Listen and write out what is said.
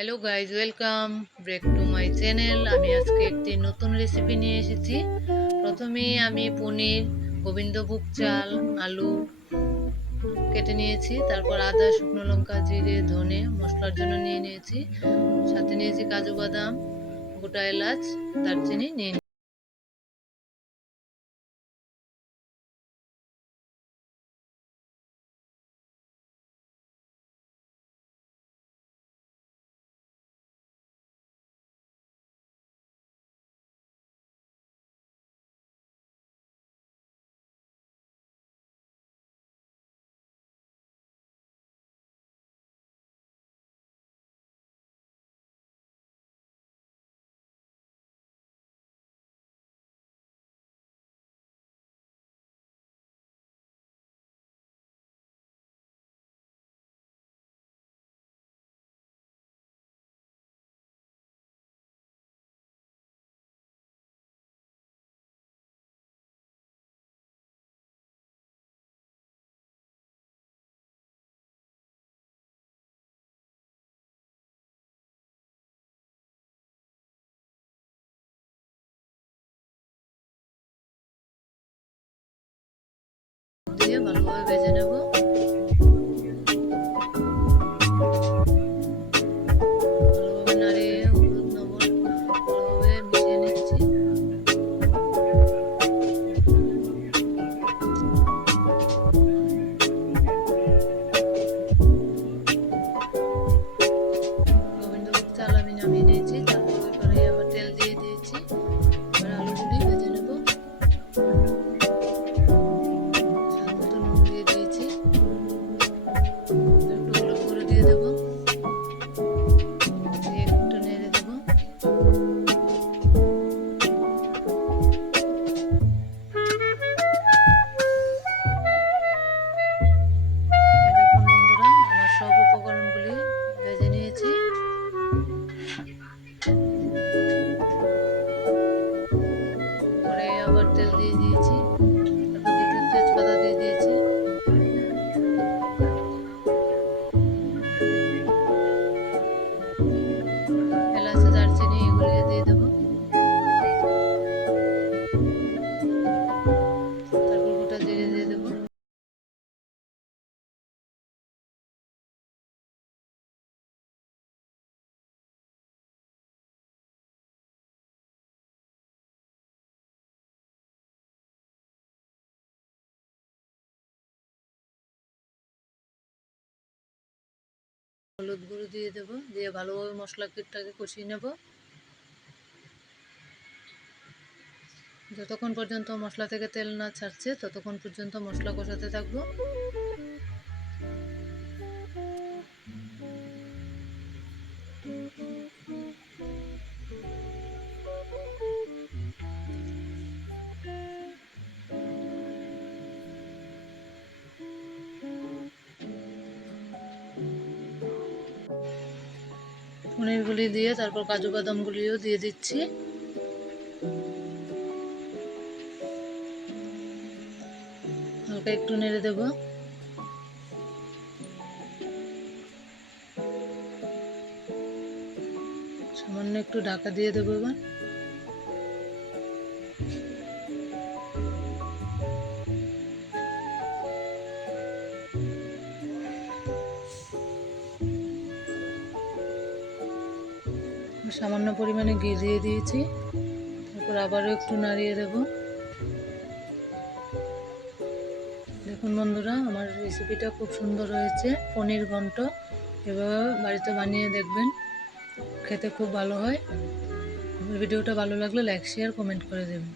Hello guys welcome back to my channel আমি আজকে একটি নতুন রেসিপি নিয়ে এসেছি। প্রথমে আমি পনির, গোবিন্দভোগ চাল, আলু কেটে নিয়েছি। তারপর আদা, শুকনো লঙ্কা, জিরে, ধনে মশলার জন্য নিয়ে নিয়েছি। সাথে নিয়েছি কাজু বাদাম, গোটা এলাচ, দারচিনি নিয়ে দিয়ে ভালোভাবে ভেজে নেব। পরে আবার তেল দিয়ে দিয়েছি। হলুদ গুঁড়ো দিয়ে দেবো, দিয়ে ভালোভাবে মশলা কিটটাকে কষিয়ে নেব। যতক্ষণ পর্যন্ত মশলা থেকে তেল না ছাড়ছে, ততক্ষণ পর্যন্ত মশলা কষাতে থাকব। পনিরগুলি দিয়ে, তারপর কাজু বাদামগুলিও দিয়ে দিচ্ছি। হালকা একটু নেড়ে দেব। সামান্য একটু ঢাকা দিয়ে দেবো এবার। সামান্য পরিমাণে ঘি দিয়ে দিয়েছি। তারপর আবারও একটু নাড়িয়ে দেব। দেখুন বন্ধুরা, আমার রেসিপিটা খুব সুন্দর হয়েছে, পনির ঘন্ট। এভাবে বাড়িতে বানিয়ে দেখবেন, খেতে খুব ভালো হয়। ভিডিওটা ভালো লাগলে লাইক শেয়ার কমেন্ট করে দেবেন।